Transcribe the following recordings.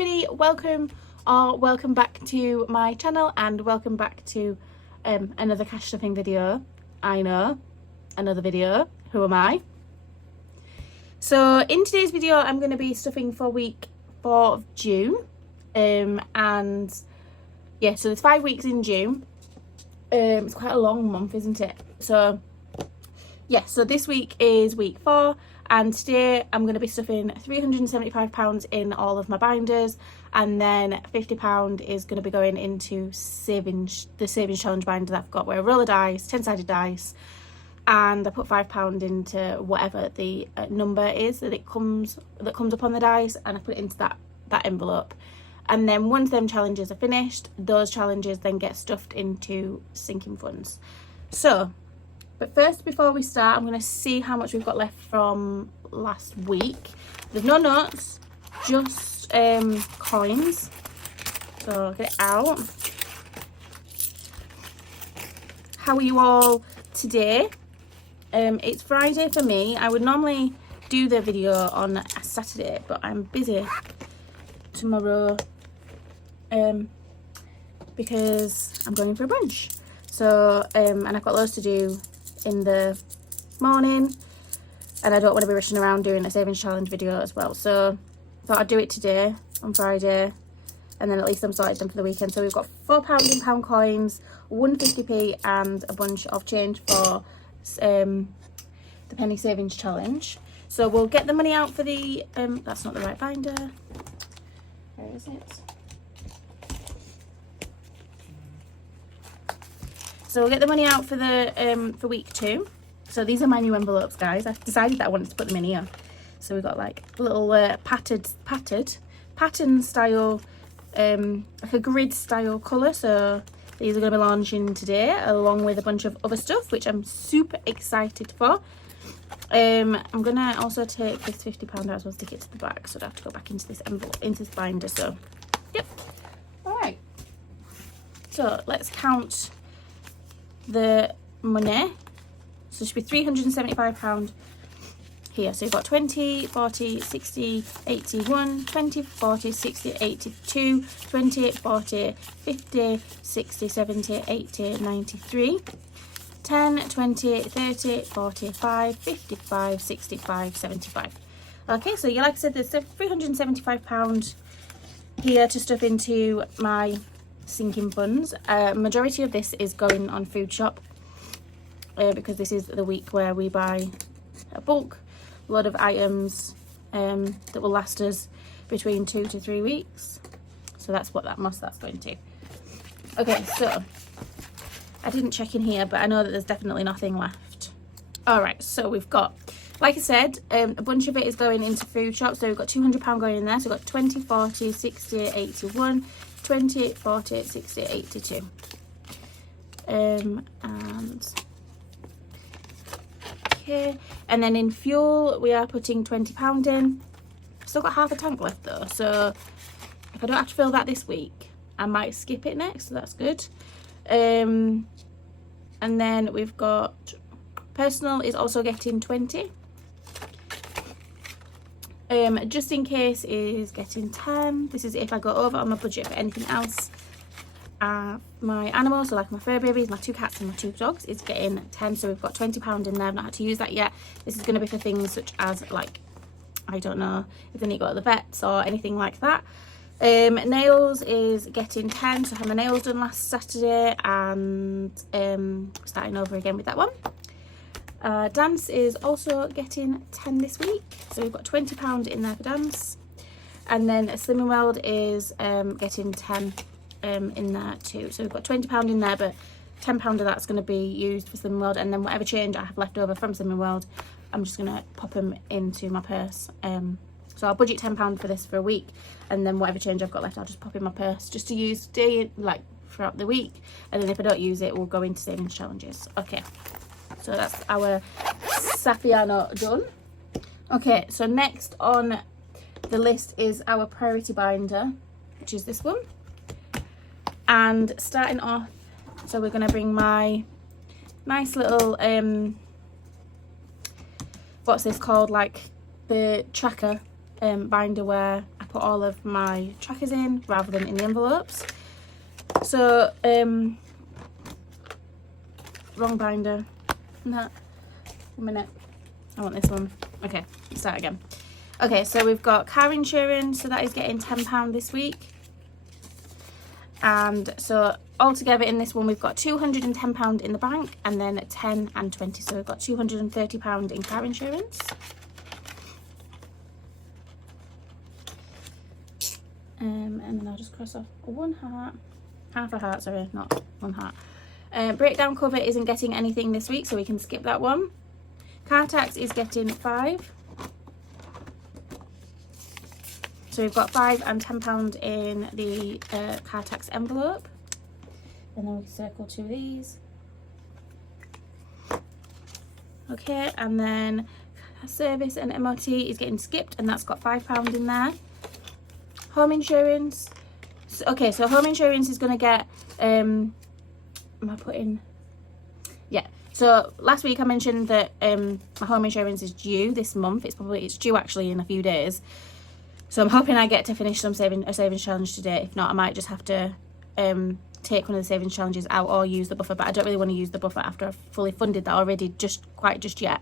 everybody, welcome back to my channel and welcome back to another cash stuffing video. I know, another video, who am I? So in today's video I'm going to be stuffing for week 4 of June, and yeah, so there's 5 weeks in June. It's quite a long month, isn't it? So yeah, so this week is week 4 and today I'm going to be stuffing £375 in all of my binders, and then £50 is going to be going into the savings challenge binder that I've got, where I roll a dice, 10-sided dice, and I put £5 into whatever the number is that comes up on the dice, and I put it into that envelope. And then once them challenges are finished, those challenges then get stuffed into sinking funds. So, but first, before we start, I'm going to see how much we've got left from last week. There's no notes, just coins. So I'll get it out. How are you all today? It's Friday for me. I would normally do the video on a Saturday, but I'm busy tomorrow because I'm going for a brunch. So and I've got loads to do in the morning, and I don't want to be rushing around doing a savings challenge video as well, so I thought I'd do it today on Friday, and then at least I'm sorted done for the weekend. So we've got £4 in pound coins, 150p, and a bunch of change for the penny savings challenge. So we'll get the money out for the that's not the right binder, where is it? So we'll get the money out for the for week 2. So these are my new envelopes, guys. I've decided that I wanted to put them in here. So we've got like little pattern style, like a grid style colour. So these are going to be launching today, along with a bunch of other stuff, which I'm super excited for. I'm gonna also take this £50 out, so I'll stick it to the back, so I have to go back into this envelope, into this binder. So yep. All right. So let's count the money. So it should be £375 here. So you've got 20, 40, 60, 81, 20, 40, 60, 82, 20, 40, 50, 60, 70, 80, 93, 10, 20, 30, 45, 55, 65, 75. Okay, so like I said, there's £375 here to stuff into my sinking funds. Majority of this is going on Food Shop, because this is the week where we buy a bulk load of items that will last us between 2 to 3 weeks. So that's what that's going to. Okay, so I didn't check in here, but I know that there's definitely nothing left. All right, so we've got, like I said, a bunch of it is going into Food Shop. So we've got £200 going in there. So we've got 20, 40, 60, 81, 20, 40, 60, 82. And okay, and then in fuel we are putting £20 in. I've still got half a tank left though, so if I don't have to fill that this week, I might skip it next, so that's good. And then we've got personal is also getting 20. Just in case is getting 10. This is if I go over on my budget for anything else. My animals, so like my fur babies, my 2 cats and my 2 dogs, is getting 10. So we've got £20 in there. I've not had to use that yet. This is going to be for things such as, like, I don't know, if they need to go to the vets or anything like that. Nails is getting 10. So I had my nails done last Saturday, and starting over again with that one. Dance is also getting 10 this week, so we've got £20 in there for dance. And then Slimming World is getting 10 in there too, so we've got £20 in there, but £10 of that's going to be used for Slimming World, and then whatever change I have left over from Slimming World, I'm just going to pop them into my purse. So I'll budget £10 for this for a week, and then whatever change I've got left I'll just pop in my purse just to use like throughout the week, and then if I don't use it, we'll go into savings challenges. Okay, so that's our Saffiano done. Okay, so next on the list is our priority binder, which is this one. And starting off, so we're going to bring my nice little what's this called, like the tracker binder, where I put all of my trackers in rather than in the envelopes. So wrong binder. No, 1 minute, I want this one. Okay, start again. Okay, so we've got car insurance, so that is getting £10 this week. And so altogether in this one we've got £210 in the bank, and then 10 and 20, so we've got £230 in car insurance. And then I'll just cross off one heart, half a heart, sorry, not one heart. Breakdown cover isn't getting anything this week, so we can skip that one. Car tax is getting 5. So we've got 5 and £10 in the car tax envelope. And then we can circle 2 of these. Okay, and then service and MOT is getting skipped, and that's got £5 in there. Home insurance. Okay, so home insurance is going to get, am I putting, yeah. So last week I mentioned that my home insurance is due this month. It's due actually in a few days. So I'm hoping I get to finish a savings challenge today. If not, I might just have to take one of the savings challenges out or use the buffer, but I don't really want to use the buffer after I've fully funded that already just yet.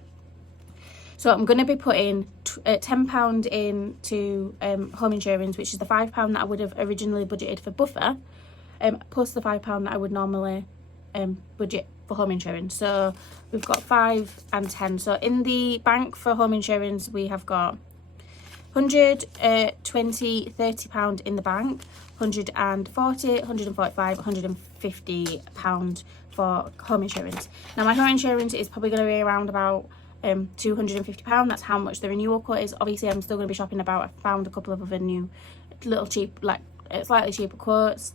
So I'm going to be putting £10 into home insurance, which is the £5 that I would have originally budgeted for buffer, plus the £5 that I would normally budget for home insurance. So we've got 5 and 10. So in the bank for home insurance we have got 100, 20, £30 in the bank, 140, 145, £150 for home insurance. Now my home insurance is probably going to be around about £250. That's how much the renewal quote is. Obviously I'm still going to be shopping about. I found a couple of other new little cheap, like slightly cheaper quotes,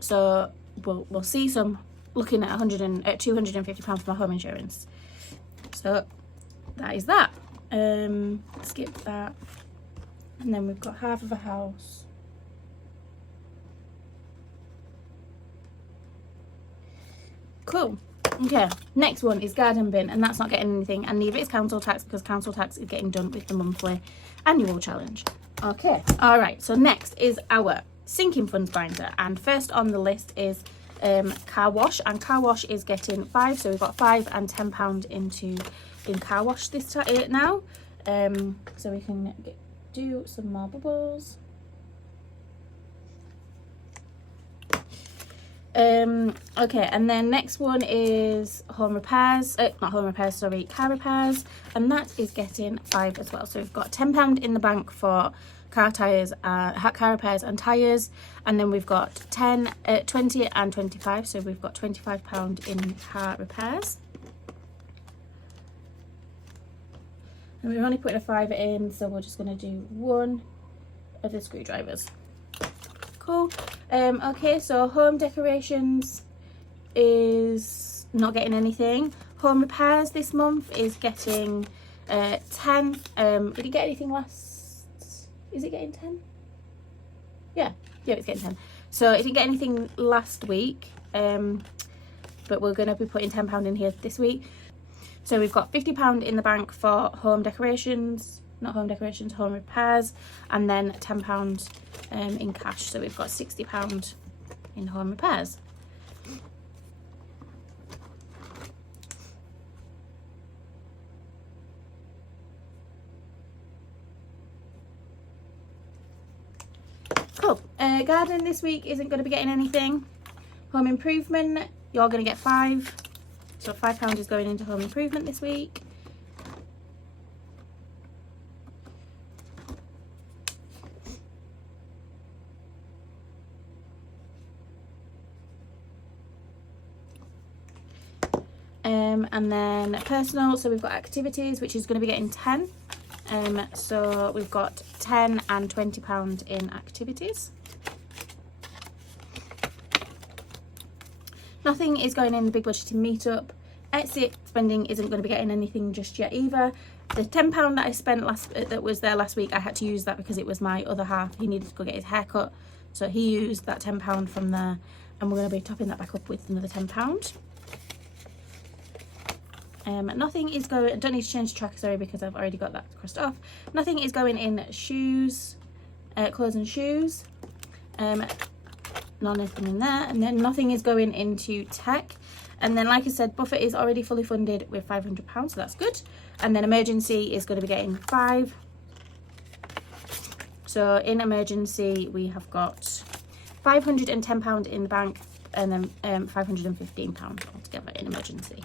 so we'll see. Some looking at £250 for my home insurance. So that is that. Skip that, and then we've got half of a house. Cool. Okay, next one is garden bin, and that's not getting anything, and neither is council tax, because council tax is getting done with the monthly annual challenge. Okay, all right, so next is our sinking funds binder, and first on the list is car wash, and car wash is getting 5, so we've got 5 and £10 in car wash this time now. So we can do some more bubbles. Okay, and then next one is home repairs, not home repairs, sorry, car repairs, and that is getting 5 as well. So we've got £10 in the bank for car tyres, car repairs and tyres, and then we've got 10, 20 and 25, so we've got £25 in car repairs. And we're only putting a 5 in, so we're just going to do 1 of the screwdrivers. Cool. Okay, so home decorations is not getting anything. Home repairs this month is getting 10. Did it get anything last? Is it getting 10? Yeah, it's getting 10. So it didn't get anything last week, but we're going to be putting £10 in here this week. So we've got £50 in the bank for home decorations, not home decorations, home repairs, and then £10 in cash. So we've got £60 in home repairs. Cool. Garden this week isn't going to be getting anything. Home improvement, you're going to get 5. So £5 is going into home improvement this week. And then personal, so we've got activities, which is going to be getting 10. So we've got 10 and £20 in activities. Nothing is going in the big budgeting meetup. Exit spending isn't going to be getting anything just yet either. The £10 that I spent that was there last week, I had to use that because it was my other half. He needed to go get his hair cut, so he used that £10 from there, and we're going to be topping that back up with another £10. Nothing is going, I don't need to change the tracker, sorry, because I've already got that crossed off. Nothing is going in shoes. clothes and shoes. Nothing in there, and then nothing is going into tech. And then, like I said, Buffett is already fully funded with £500, so that's good. And then emergency is going to be getting 5. So in emergency we have got £510 in the bank, and then £515 altogether in emergency.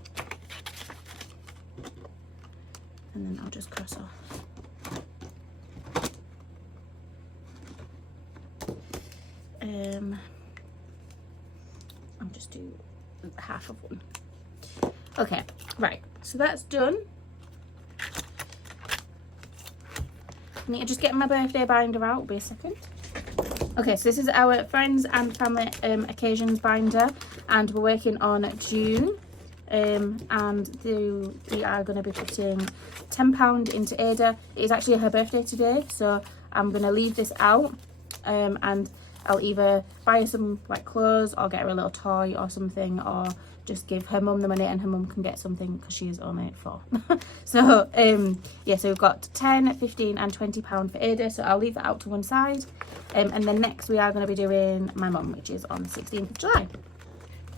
And then I'll just cross off. I'll just do half of one. Okay, right, so that's done. I need to just get my birthday binder out. Will be a second. Okay, so this is our friends and family occasions binder, and we're working on June. And we are going to be putting £10 into Ada. It is actually her birthday today, so I'm going to leave this out, and I'll either buy her some like clothes or get her a little toy or something, or just give her mum the money and her mum can get something because she is only 4. So yeah, so we've got 10, 15 and £20 for Ada, so I'll leave that out to one side. And then next we are going to be doing my mum, which is on the 16th of July.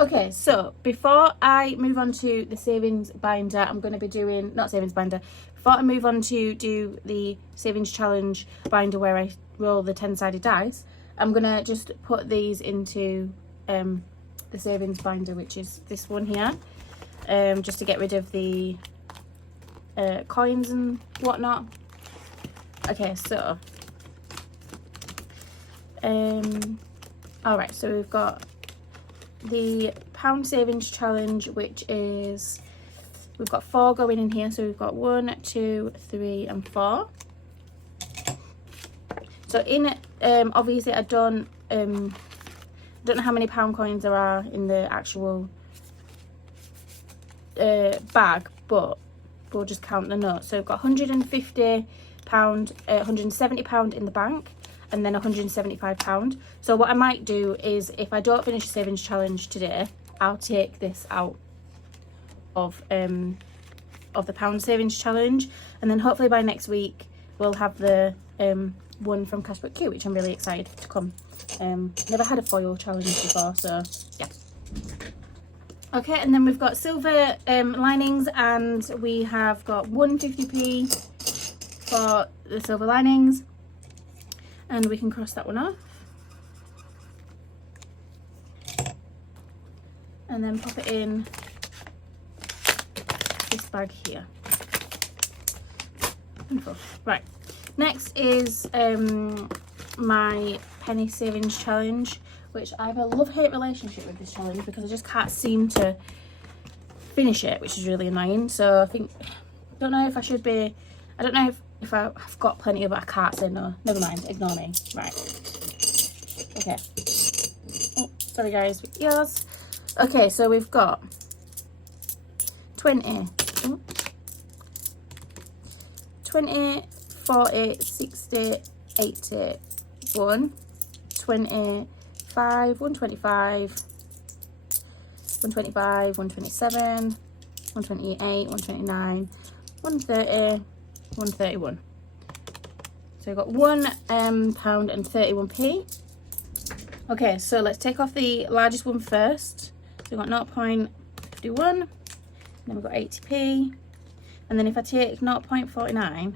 Okay, so before I move on to the savings binder, I'm going to be doing, not savings binder, before I move on to do the savings challenge binder where I roll the 10-sided dice, I'm going to just put these into the savings binder, which is this one here, just to get rid of the coins and whatnot. Okay, so alright, so we've got the pound savings challenge, which is, we've got 4 going in here, so we've got 1, 2, 3 and 4. So in obviously I don't know how many pound coins there are in the actual bag, but we'll just count the notes. So we've got £150, £170 in the bank, and then £175. So what I might do is, if I don't finish the savings challenge today, I'll take this out of the pound savings challenge, and then hopefully by next week we'll have the one from Cashbook Q, which I'm really excited to come. Never had a foil challenge before, so yeah. Okay, and then we've got silver linings, and we have got 150p for the silver linings. And we can cross that one off. And then pop it in this bag here. Wonderful. Right. Next is my penny savings challenge, which I have a love-hate relationship with this challenge because I just can't seem to finish it, which is really annoying. So I think, don't know if I should be, I don't know if I've got plenty of it, I can't say no. Never mind, ignore me. Right. Okay. Oh, sorry guys, with yours. Okay, so we've got 20, 40, 60, 80, 125, 125, 125, 127, 128, 129, 130, 131. So we've got £1 and 31p. Okay, so let's take off the largest one first. So we've got 0.51, then we've got 80p, and then if I take 0.49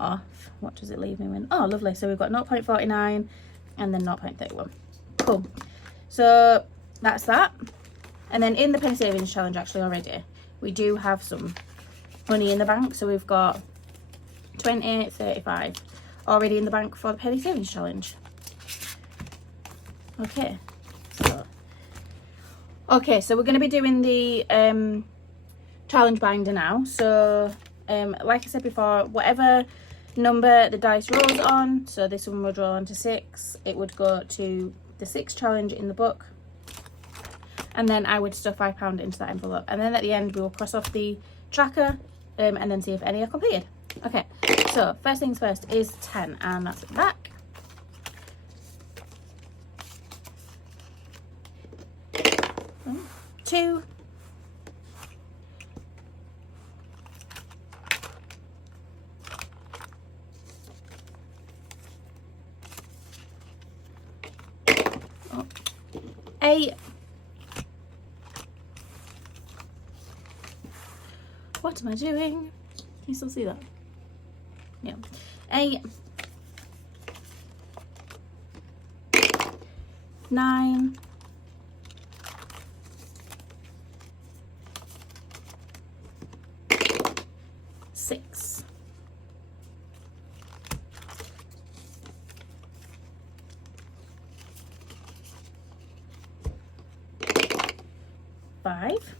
off, what does it leave me with? Oh, lovely. So we've got 0.49 and then 0.31. Cool. So that's that. And then in the penny savings challenge, actually already, we do have some money in the bank. So we've got 20, 35 already in the bank for the penny savings challenge. Okay. So we're going to be doing the challenge binder now. So like I said before, whatever number the dice rolls on, so this one would roll on to 6, it would go to the 6 challenge in the book, and then I would stuff £5 into that envelope, and then at the end we will cross off the tracker and then see if any are completed. Okay, so first things first is 10, and that's at the back. 2, 8. What am I doing? Can you still see that? Yeah. 8, 9, 6, 5,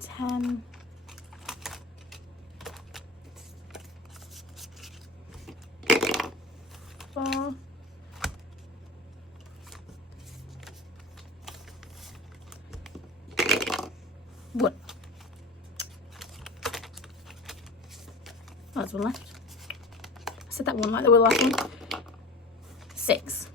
10, 4, 1. Oh, there's one left. I said that one like there were last one. 6.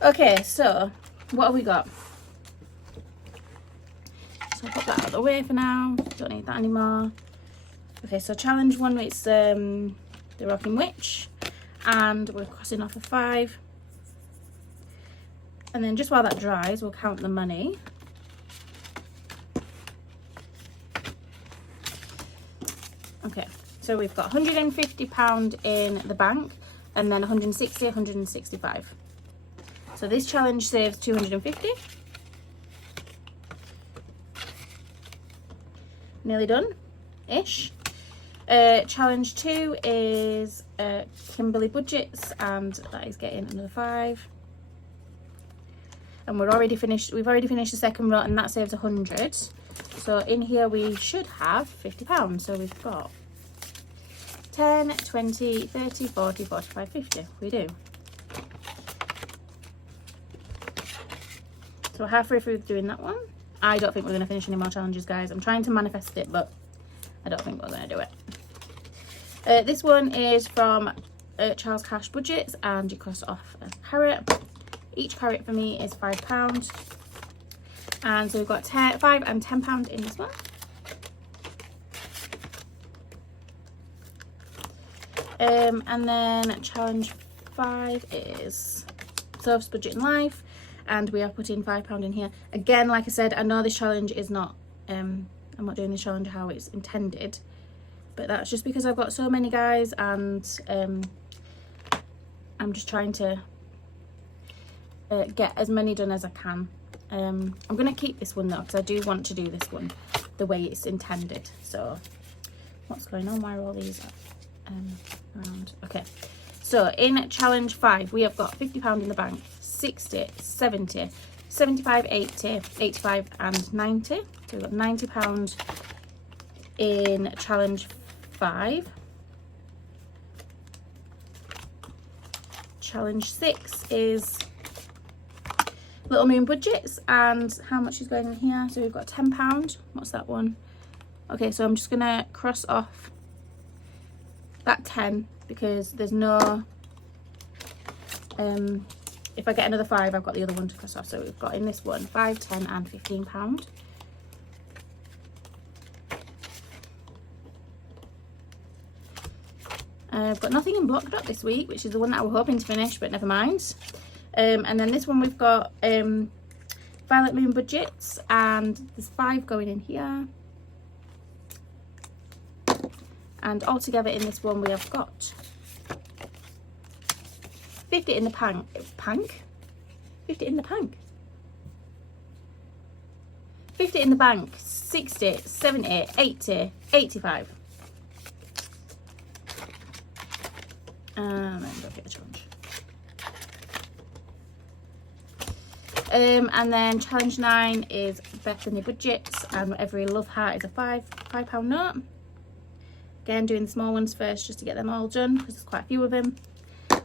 Okay, so what have we got? So I'll put that out of the way for now. Don't need that anymore. Okay, so challenge 1, it's the Rocking Witch, and we're crossing off a 5. And then just while that dries, we'll count the money. Okay, so we've got £150 in the bank, and then 160, 165. So this challenge saves 250. Nearly done-ish. Challenge 2 is Kimberly Budgets, and that is getting another 5. And we've already finished the second row, and that saves 100. So in here we should have £50. So we've got 10, 20, 30, 40, 45, 50. We do. So we're halfway through doing that one. I don't think we're going to finish any more challenges, guys. I'm trying to manifest it, but I don't think we're going to do it. This one is from Charles Cash Budgets, and you cross off a carrot. Each carrot for me is £5. And so we've got 5 and £10 in this one. And then challenge 5 is Soph's Budget in Life. And we are putting £5 in here. Again, like I said, I know this challenge is not, I'm not doing this challenge how it's intended. But that's just because I've got so many, guys, and I'm just trying to get as many done as I can. I'm going to keep this one though, because I do want to do this one the way it's intended. So what's going on? Why are all these around? Okay, so in challenge 5 we have got £50 in the bank, 60, 70, 75, 80, 85 and 90. So we've got £90 in challenge 5. Challenge 6 is Little Moon Budgets, and how much is going in here? So we've got £10. What's that one? Okay, so I'm just gonna cross off that 10 because there's no if I get another 5, I've got the other one to cross off. So we've got in this one 5, 10 and £15. I've got nothing in Block Dot this week, which is the one that I was hoping to finish, but never mind. And then this one we've got Violet Moon Budgets, and there's 5 going in here. And altogether in this one we have got 50 in the pank. 50 in the pank. 50 in the bank, 60, 70, 80, 85. And then go get a challenge. And then challenge 9 is Bethany Budgets, and Every Love Heart is a £5 note. Again, doing the small ones first just to get them all done, because there's quite a few of them.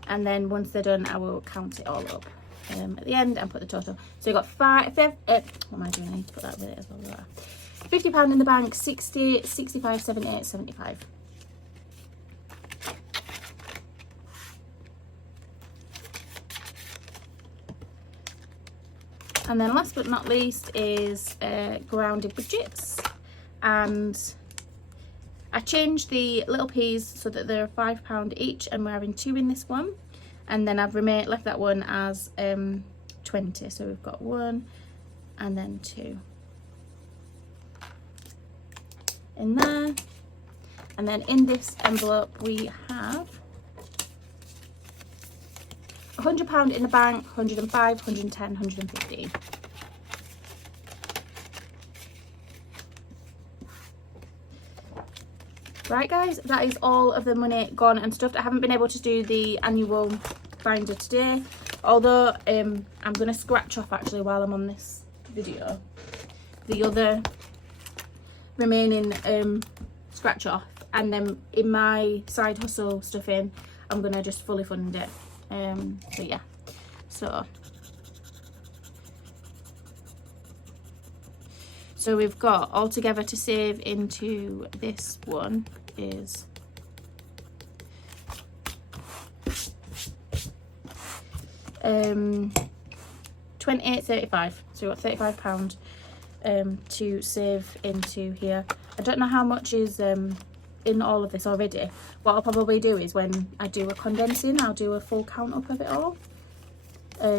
And then once they're done, I will count it all up at the end and put the total. So you've got 5, what am I doing? I need to put that with it as well. £50 in the bank, 60, 65, 78, 75. And then last but not least is Grounded Budgets, and I changed the little peas so that they're £5 each, and we're having 2 in this one, and then I've left that one as 20. So we've got 1 and then 2 in there, and then in this envelope we have £100 in the bank, 105, 110, 115. Right guys, that is all of the money gone and stuffed. I haven't been able to do the annual binder today, although I'm going to scratch off actually while I'm on this video the other remaining scratch off, and then in my side hustle stuffing I'm going to just fully fund it. So yeah, so we've got altogether to save into this one is £28.35. So we've got £35 to save into here. I don't know how much is in all of this already. What I'll probably do is when I do a condensing, I'll do a full count up of it all,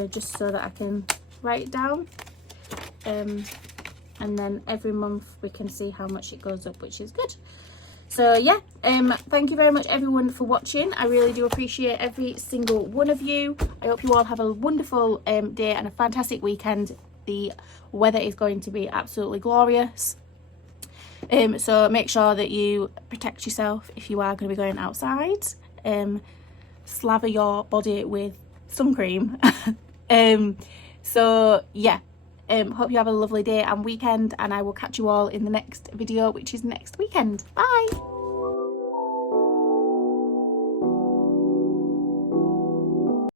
just so that I can write it down, and then every month we can see how much it goes up, which is good. So yeah, thank you very much everyone for watching. I really do appreciate every single one of you. I hope you all have a wonderful day and a fantastic weekend. The weather is going to be absolutely glorious. So make sure that you protect yourself if you are going to be going outside. Slather your body with sun cream. So yeah, hope you have a lovely day and weekend, and I will catch you all in the next video, which is next weekend. Bye.